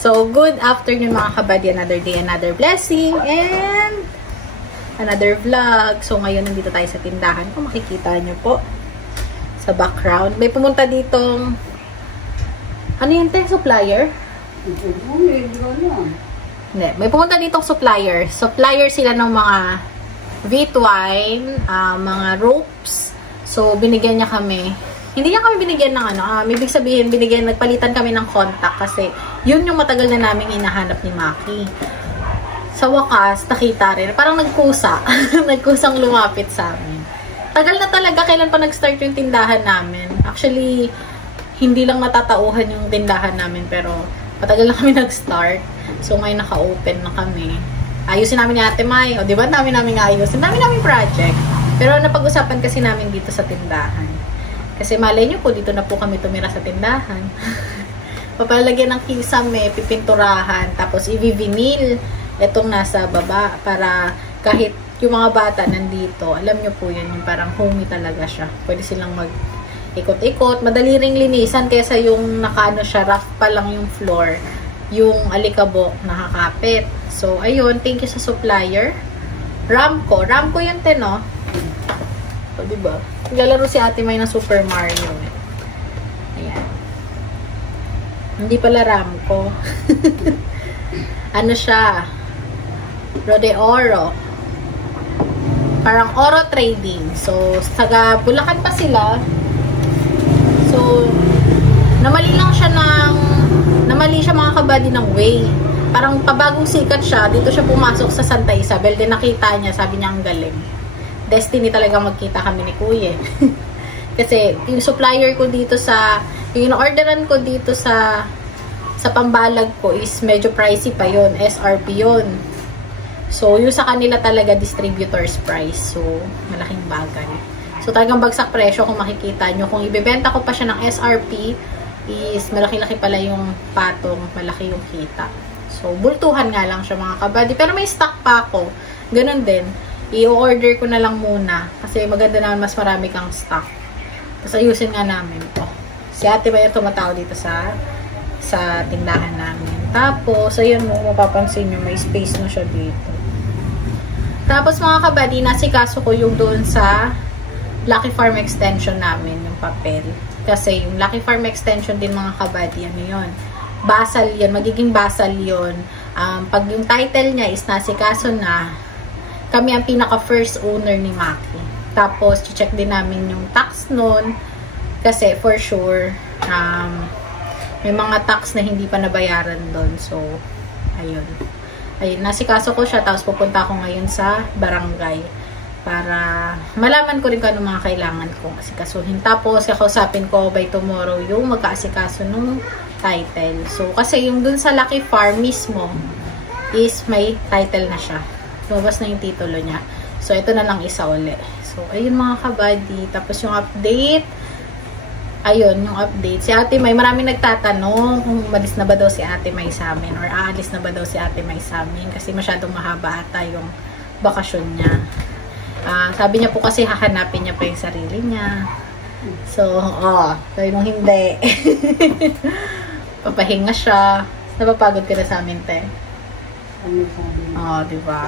So, good afternoon mga kabady. Another day, another blessing, and another vlog. So, ngayon nandito tayo sa tindahan. Kung makikita nyo po sa background. May pumunta ditong ano yun tayo? Supplier? Hindi. May pumunta ditong supplier. Supplier sila ng mga vitwine, mga ropes. So, binigyan niya kami. Hindi niya kami binigyan ng ano. Ibig sabihin, nagpalitan kami ng contact kasi yun yung matagal na namin hinahanap ni Maki. Sa wakas, nakita rin. Parang nagkusa. Nagkusang lumapit sa amin. Tagal na talaga kailan pa nag-start yung tindahan namin. Actually, hindi lang natatauhan yung tindahan namin pero matagal na kami nag-start. So, ngayon naka-open na kami. Ayusin namin ni Ate May. O, di ba? Dami namin ayusin. Dami namin project. Pero napag-usapan kasi namin dito sa tindahan. Kasi malay nyo po, dito na po kami tumira sa tindahan. Papalagyan ng kisame, pipinturahan, tapos i-vinyl itong nasa baba para kahit yung mga bata nandito, alam nyo po yun, yung parang homey talaga siya. Pwede silang mag-ikot-ikot, madali ring linisan kesa yung nakaano siya, rough pa lang yung floor, yung alikabok nakakapit. So, ayun, thank you sa supplier. Ramco yun no? O, diba? Naglalaro si Ate May ng Super Mario. Ayan. Hindi pala Ramco. Ano siya? Rodeoro. Parang Oro Trading. So, saga Bulacan pa sila. So, namali siya mga kabady ng way. Parang pabagong sikat siya. Dito siya pumasok sa Santa Isabel. Then nakita niya, sabi niya ang galing. Destiny talaga magkita kami ni Kuya. Kasi yung supplier ko dito yung orderan ko dito sa pambalag ko is medyo pricey pa yon, SRP yon. So yung sa kanila talaga distributor's price. So malaking bagay. So talagang bagsak presyo kung makikita nyo. Kung ibebenta ko pa siya ng SRP is malaki-laki pala yung patong, malaki yung kita. So bultuhan nga lang siya mga kabady. Pero may stock pa ako. Ganun din. I-order ko na lang muna. Kasi maganda naman mas marami kang stock. Tapos ayusin nga namin to. Si Ate May tumatao dito sa tindahan namin. Tapos, ayun mo, mapapansin nyo, may space na siya dito. Tapos mga kabady, nasikaso ko yung doon sa Lucky Farm Extension namin, yung papel. Kasi yung Lucky Farm Extension din mga kabady, ano yun? Basal yun, magiging basal yun. Pag yung title niya is nasikaso na, kami ang pinaka-first owner ni Maki. Tapos, check din namin yung tax nun. Kasi, for sure, may mga tax na hindi pa nabayaran doon. So, ayun. Ayun, nasikaso ko siya. Tapos, pupunta ako ngayon sa barangay. Para malaman ko rin kung ano mga kailangan kong asikasuhin. Tapos, kakausapin ko by tomorrow yung magkaasikaso ng title. So, kasi yung dun sa Lucky Farm mismo is may title na siya. Lumabas na yung titulo niya. So, ito na lang isa uli. So, ayun mga kabady. Tapos yung update. Ayun, yung update. Si Ate May, maraming nagtatanong kung umalis na ba daw si Ate May sa amin or aalis na ba daw si Ate May sa amin kasi masyadong mahaba ata yung bakasyon niya. Sabi niya po kasi hahanapin niya pa yung sarili niya. So, sabi nung hindi. Papahinga siya. Napapagod ka na sa amin, te. Diba?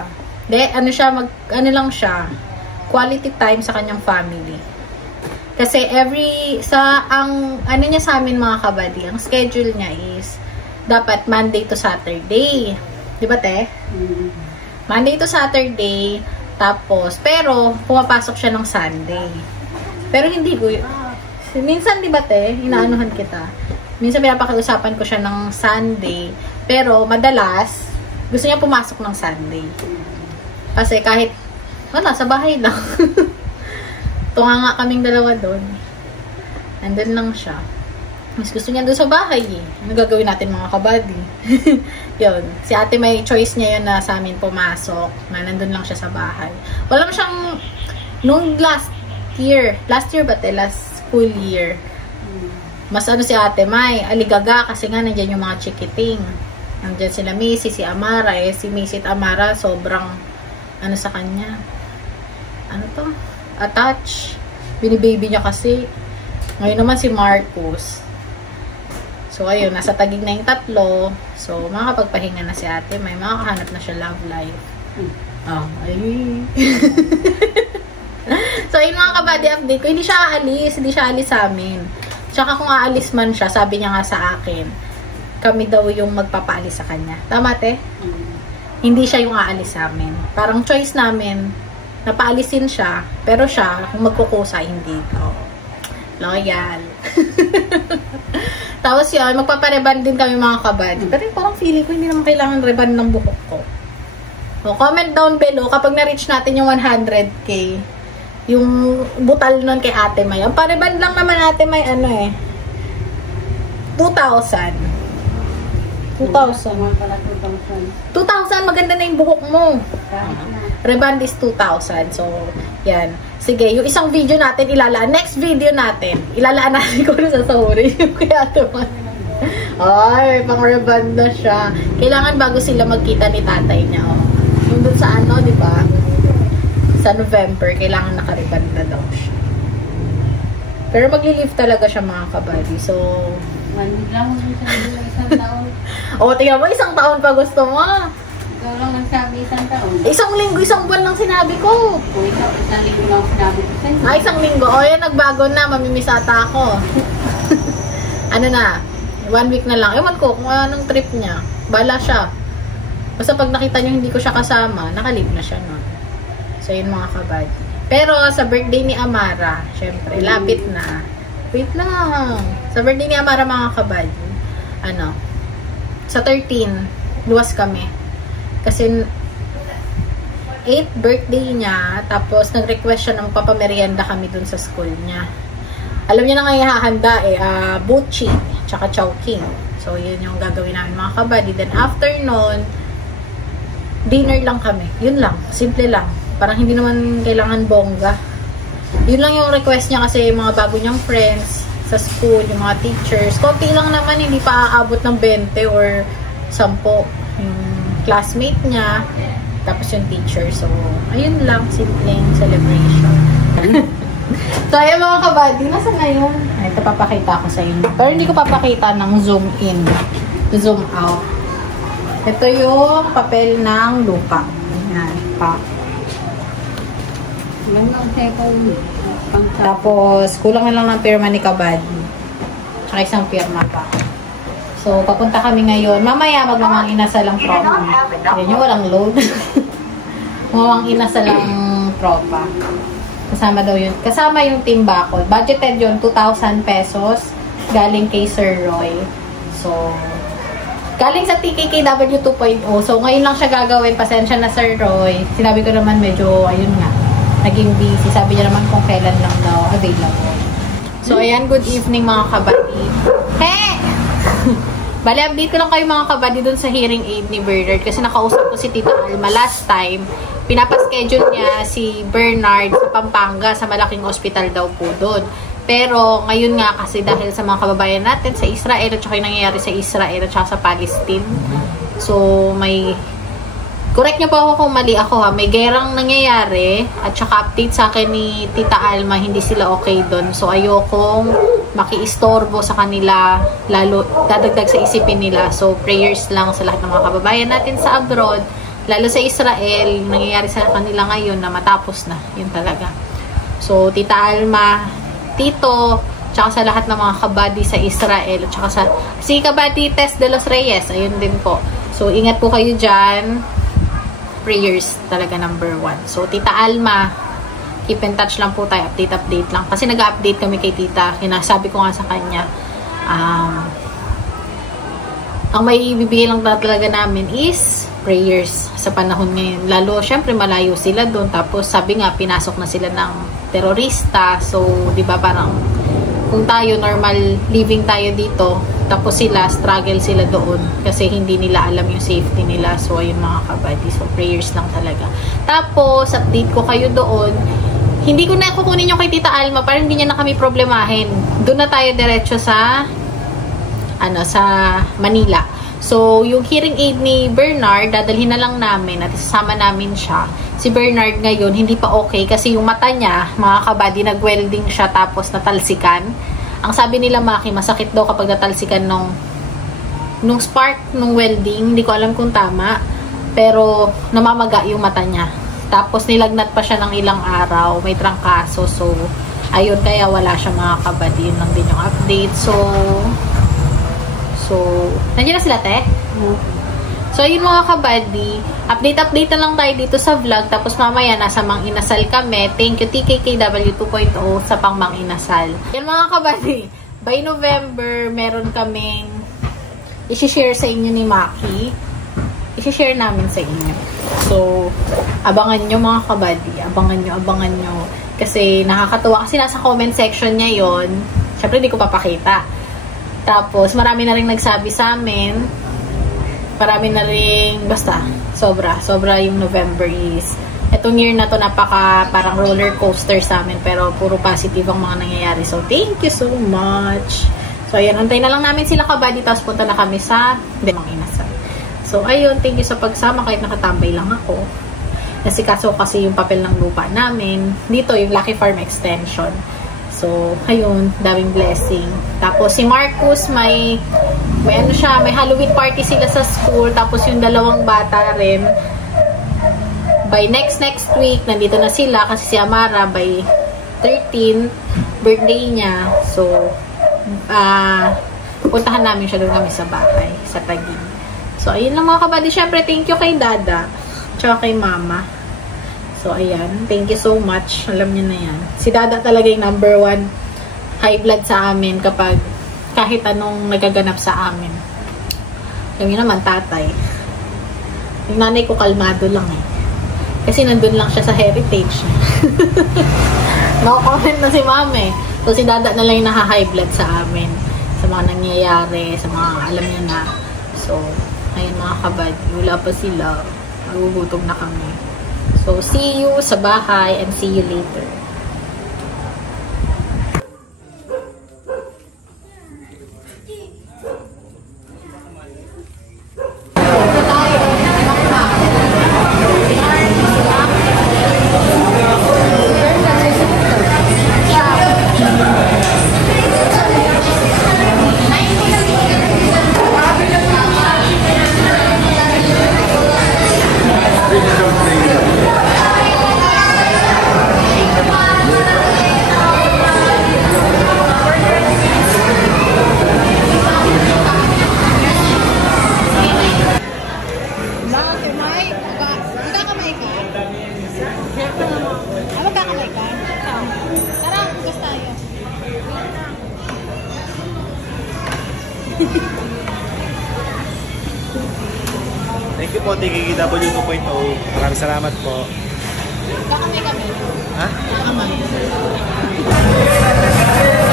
Ano lang siya, quality time sa kanyang family. Kasi ano niya sa amin mga kabady, ang schedule niya is, dapat Monday to Saturday. Diba, te? Monday to Saturday, tapos, pero, pumapasok siya ng Sunday. Pero hindi ko, minsan, diba, te, inaanuhan kita. Minsan, pinapakiusapan ko siya ng Sunday, pero, madalas, gusto niya pumasok ng Sunday. Kasi kahit, sa bahay lang. Tunga nga kaming dalawa doon. Nandun lang siya. Mas gusto niya doon sa bahay eh. Ano gagawin natin mga kabady? Yun. Si Ate May choice niya yun na sa amin pumasok. Na nandun lang siya sa bahay. Wala siyang, nung last year ba last school year, mas si Ate May, aligaga kasi nga nandiyan yung mga chikiting. Nandiyan sila Missy, si Amara. Si Missy at Amara, sobrang, sa kanya. Attach. Binibaby niya kasi. Ngayon naman si Marcos. So, ayun, nasa Taguig na yung tatlo. So, makakapagpahinga na si ate. May makakahanap na siya love life. Oh, ay. So, ayun mga kabady update ko. Hindi siya aalis sa amin. Tsaka kung aalis man siya, sabi niya nga sa akin, kami daw yung magpapaalis sa kanya. Tama, te? Hindi siya yung aalis sa amin. Parang choice namin, napaalisin siya, pero siya, kung magkukusa, hindi. Oh, loyal. Tapos yun, magpapareban din kami mga kabady. Pero parang feeling ko hindi naman kailangan reban ng buhok ko. So, comment down below kapag na-reach natin yung 100k. Yung butal nun kay Ate May. Ang pareban lang naman Ate May, 2,000. 2,000, maganda na yung buhok mo. Reband is 2,000. So, yan. Sige, yung isang video natin ilalaan. Next video natin, ilalaan natin ko sa sahuri. Yung kaya naman. Ay, pang reband na siya. Kailangan bago sila magkita ni tatay niya. Oh. Yung dun sa di ba? Sa November, kailangan naka-reband na daw siya. Pero magli-leave talaga siya mga kabady. So, lang isang taon. O, tingnan mo, isang taon pa gusto mo. Ikaw lang nagsabi isang taon. Isang linggo, isang buwan lang sinabi ko. O, isang linggo lang sinabi ko sa'yo. Isang linggo. O, yan, nagbago na. Mamimisata ako. Ano na? 1 week na lang. Ewan ko kung anong trip niya. Bala siya. Basta pag nakita niyo hindi ko siya kasama, nakalip na siya nun. So, yun mga kabady. Pero, sa birthday ni Amara, syempre, lapit na. Wait lang. Sa birthday ni Amara mga kabady, sa 13, luwas kami. Kasi 8th birthday niya, tapos nag-request siya ng papamerienda kami dun sa school niya. Alam niya na nga ihahanda buchi, tsaka chowking. So, yun yung gagawin namin mga kabady. Then, after nun, dinner lang kami. Yun lang. Simple lang. Parang hindi naman kailangan bongga. Yun lang yung request niya kasi yung mga bago niyang friends sa school, yung mga teachers. Konti lang naman, hindi pa aabot ng 20 or 10 yung classmate niya, tapos yung teacher. So, ayun lang, simpleng celebration. So, ayun mga kabady, nasa ngayon? Ito papakita ko sa inyo. Pero hindi ko papakita ng zoom in, zoom out. Ito yung papel ng lupa. Ayan, pa. Tapos, kulang na lang ng pirma ni kabady. Tsaka isang pirma pa. So, papunta kami ngayon. Mamaya, magmamang inasal lang tropa. Yan yung walang load. Mamang inasal lang tropa. Kasama daw yun. Kasama yung team bakod. Budgeted yun, 2,000 pesos. Galing kay Sir Roy. So, galing sa TKKW 2.0. So, ngayon lang siya gagawin. Pasensya na Sir Roy. Sinabi ko naman medyo, ayun nga, naging busy. Sabi niya naman kung kailan lang daw available. So, ayan, good evening mga kabady. Hey! Bale, update ko lang kayo mga kabady dun sa hearing aid ni Bernard kasi nakausap ko si Tita Alma last time. Pinapaschedule niya si Bernard sa Pampanga sa malaking ospital daw po doon. Pero ngayon nga kasi dahil sa mga kababayan natin sa Israel at saka yung nangyayari sa Israel at saka sa Palestine. So, may correct niyo po ako kung mali ako ha. May gerang nangyayari at saka update sa akin ni Tita Alma, hindi sila okay doon. So, ayokong maki-istorbo sa kanila, lalo dadagdag sa isipin nila. So, prayers lang sa lahat ng mga kababayan natin sa abroad, lalo sa Israel, nangyayari sa kanila ngayon na matapos na. Yun talaga. So, Tita Alma, Tito, tsaka sa lahat ng mga kabady sa Israel, at saka sa si Kabady Tess de los Reyes, ayun din po. So, ingat po kayo dyan. Prayers talaga number 1. So, Tita Alma, keep in touch lang po tayo. Update lang. Kasi nag-update kami kay Tita. Kinasabi ko nga sa kanya, ang may ibibigay lang talaga namin is prayers sa panahon ngayon. Lalo, syempre, malayo sila doon. Tapos, sabi nga, pinasok na sila ng terorista. So, di ba parang kung tayo, normal living tayo dito, tapos sila, struggle sila doon kasi hindi nila alam yung safety nila. So, ayun mga kabady. So, prayers lang talaga. Tapos, update ko kayo doon. Hindi ko na kukunin yung kay Tita Alma para hindi niya na kami problemahin. Doon na tayo diretso sa sa Manila. So, yung hearing aid ni Bernard, dadalhin na lang namin at isasama namin siya. Si Bernard ngayon, hindi pa okay kasi yung mata niya, mga kabady, nag-welding siya tapos natalsikan. Ang sabi nila, Maki, masakit daw kapag natalsikan ng nung spark, nung welding, hindi ko alam kung tama, pero namamaga yung mata niya. Tapos nilagnat pa siya ng ilang araw, may trangkaso, so ayun, kaya wala siya mga kabady. Yun lang din yung update. So nandiyan na sila, te? So ayun mga kabady, update na lang tayo dito sa vlog, tapos mamaya nasa Mang Inasal kami. Thank you TKKW 2.0 sa pang Mang Inasal. Yan mga kabady, by November meron kaming i-share sa inyo ni Maki. I-share namin sa inyo. So abangan nyo mga kabady, abangan nyo. Kasi nakakatuwa, kasi nasa comment section niya yon. Syempre di ko papakita. Tapos marami na rin nagsabi sa amin. Marami na rin, basta, sobra yung November is, etong year na to napaka parang roller coaster sa amin, pero puro positive ang mga nangyayari. So, thank you so much. So, ayan, antay na lang namin sila kabady, tapos punta na kami sa Mang Inasal. So, ayun, thank you sa pagsama, kahit nakatambay lang ako. Nasikaso kasi yung papel ng lupa namin. Dito, yung Lucky Farm Extension. So, ayun, daming blessing. Tapos, si Marcus, may Halloween party sila sa school. Tapos, yung dalawang bata rin, by next week, nandito na sila. Kasi si Amara, by 13, birthday niya. So, puntahan namin siya doon kami sa bahay, sa Taguig. So, ayun lang mga kabady. Syempre, thank you kay Dada, tsaka kay Mama. So, ayan. Thank you so much. Alam niyo na yan. Si Dada talaga yung number 1 high blood sa amin kapag kahit anong nagaganap sa amin. Alam niyo naman, tatay. Yung nanay ko kalmado lang eh. Kasi nandun lang siya sa heritage. No comment na si Mama eh. So, si Dada na lang yung naka-high blood sa amin. Sa mga nangyayari, sa mga alam niyo na. So, ayun mga kabad. Wala pa sila. Nagugutom na kami. So, see you sa bahay and see you later. Thank you po, TKKW 2.0. Maraming salamat po. Kakamay kami. Ha? Kakamay.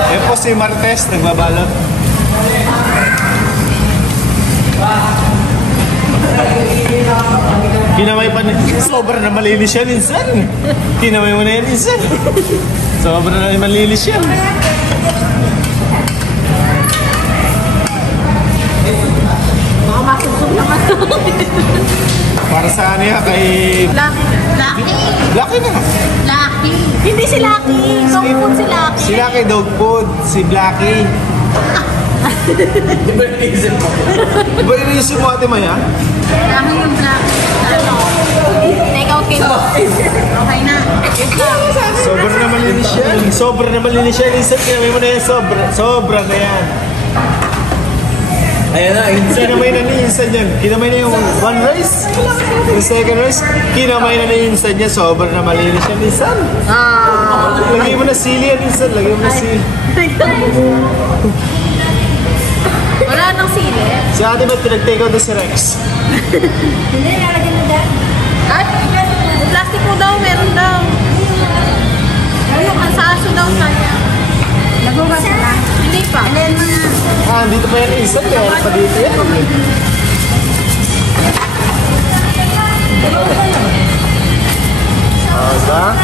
Ayun po si Martes, nagbabalot. Kinamay pa na. Sobra na malinis yan, insan. Kinamay mo na yan, insan. Sobra na malinis yan. Baka masusog naman to. Para sa kanya kay... Lucky. Lucky na. Lucky. Hindi si Lucky. Dog food si Lucky. Si Lucky dog food. Si Blacky. Di ba inisip mo? Di ba inisip mo ate Maya? Lucky yung Blacky. Ano? Take out kayo. Okay na. Sobra na malinis yan. Sobra na malinis yan. Isang kinamay mo na yan. Sobra na yan. Ayan na, kinamay na ni Insan yan. Kinamay na yung one rice. Yung second rice, kinamay na ni Insan yan. Sobra na malinis yan, Insan. Lagay mo na sili yan, Insan. Lagay mo na sili. Wala nang sili. Si ate ba't pinag-take out na si Rex? Hindi, nalagyan na dyan. At, plastic mo daw, meron daw. Ayun, ang saaso daw kanya. Nagugas na. Hindi pa. Dito pa yan, Insan. Kaya pa dito yan. Diba?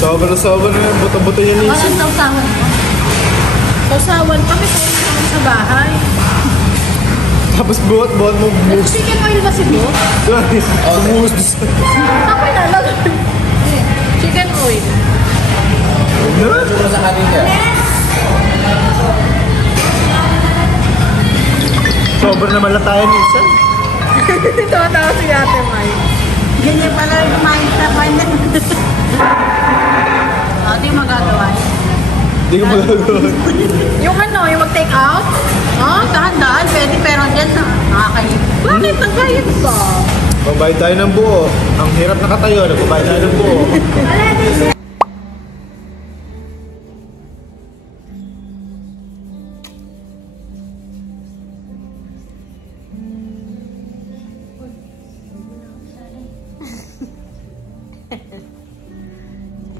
Sobra na yung buto-buto yan, Insan. Walang sausawan mo. Sausawan pa, may sausawan sa bahay. Tapos buhat mo buhos. Chicken oil ba si Bo? Buhos. Ako na lang. Chicken oil. Ano? Sa kanin niya. Sobrang naman lang tayo minsan. Tawa-tawa si Ate May. Ganyan pala yung mindset mo. Ito yung magagawa niya. Hindi ko magagawa. Yung ano, yung mag-take out? Oo, dahan-dahan. Pwede pero dyan nakakahiya. Bakit? Nagbayad ka? Magbayad tayo ng buo. Ang hirap nakatayo, nagbayad tayo ng buo.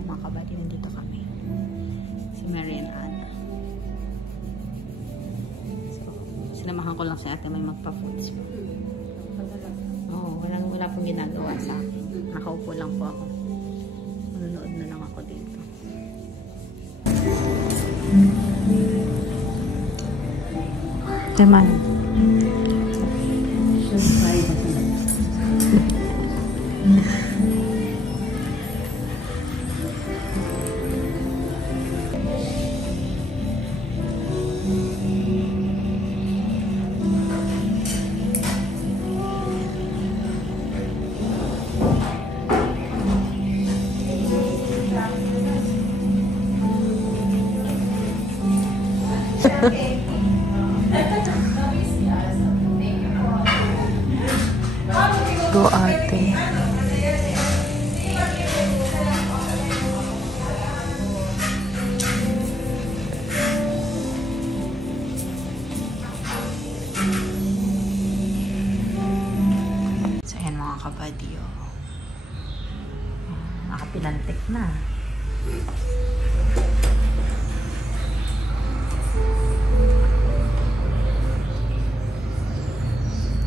Mga kabady, nandito kami. Si Mary and Anna. So, sinamahan ko lang si Ate May magpa-foods po. Oo, wala pong ginagawa sa akin. Nakaupo lang po ako. Manonood na lang ako dito. Teman. Go ate. So ayan mga kabady, oh. Nakapinantik na.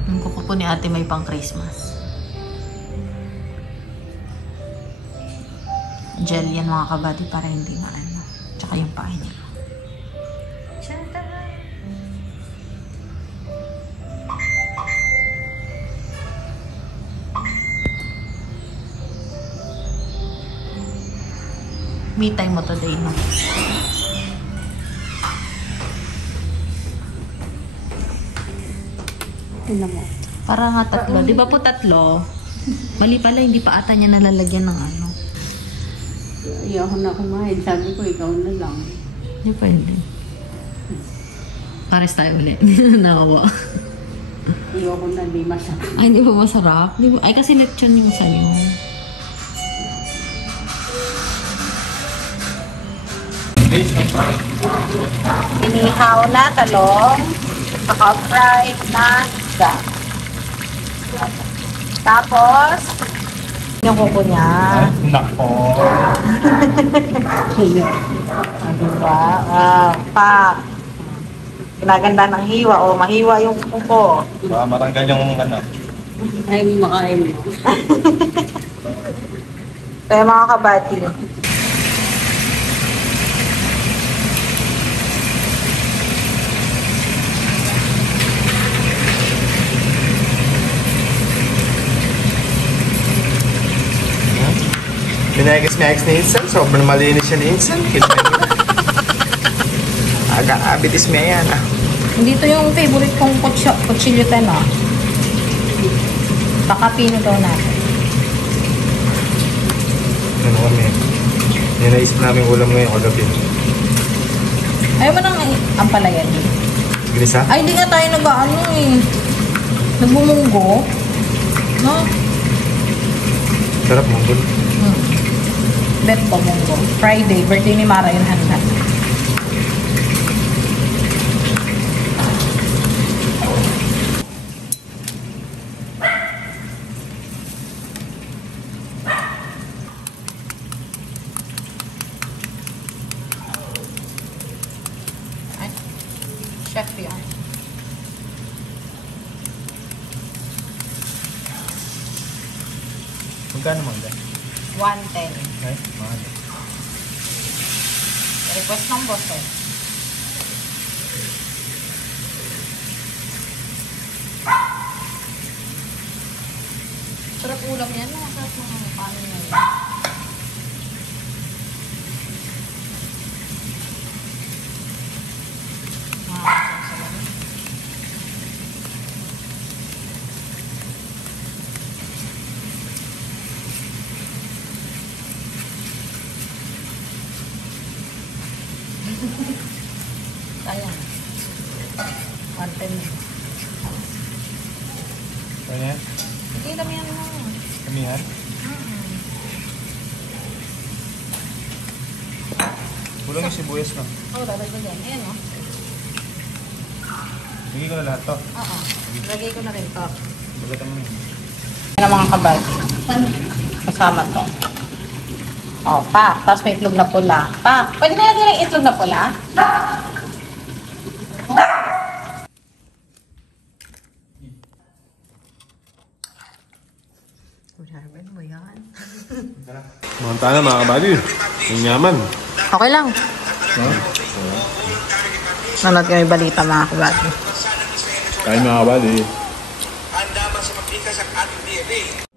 Ang kuko po ni Ate May pang Christmas. Gel yan mga kabady para hindi na ano. Tsaka yung pahay nila. Me time mo today, no? Mo. Para nga tatlo. Di ba po tatlo? Mali pala, hindi pa ata niya nalalagyan ng ano. Ayoko na kumain. Sabi ko, ikaw na lang. Hindi pwede. Pares tayo ulit. Nakawa. Ayoko na, di masarap. Ay, hindi ba masarap? Di ba? Ay, kasi lechon yung sa'yo. Inihaw na talong, saka fried na isda. Tapos, yung kuko niya. Nako. Diba? Ginaganda ng hiwa o mahiwa yung kuko. Matanggal yung ano. Ay, makain mo. Kaya mga kabati. Pinagas-magas ni Insan. Sobrang malinis siya ni Insan. Aga-abitis mo yan, ah. Dito yung favorite kong kutsilyo tayo, ah. Pakapino daw natin. Ano kami? Yung naisip namin ulam ngayon kagabi. Ayaw mo nang ampalayan. Ginisa? Ay, hindi nga tayo nag-ano eh. Nagbumunggo. No? Sarap mong gulo. Bet ko munggo. Friday, birthday ni Mara yung handa. Ay, chef yan. Magkano mangga? 110. Ay, mahal. Request ng boss eh. Sarap ulam yan. Masarap mga paano yan. Sayang. 110. Ano yan? Hindi kami yan mo. Kamihan? Kulang yung sibuyas, no? Oo, dadagdagan. Ayan, no? Bigay ko na lahat to. Oo. Lagay ko na rin to. Bagatan mo yun. Yan ang mga kabal. Kasama to. O, pak. Tapos may itlog na pula. Pak. Pwede na natin yung itlog na pula? Grabe mo yan. Manta na mga kabady. Yung yaman. Okay lang. Nanood kami balita mga kabal. Kain mga kabady. Handa ba sa magpikas ang ating DNA?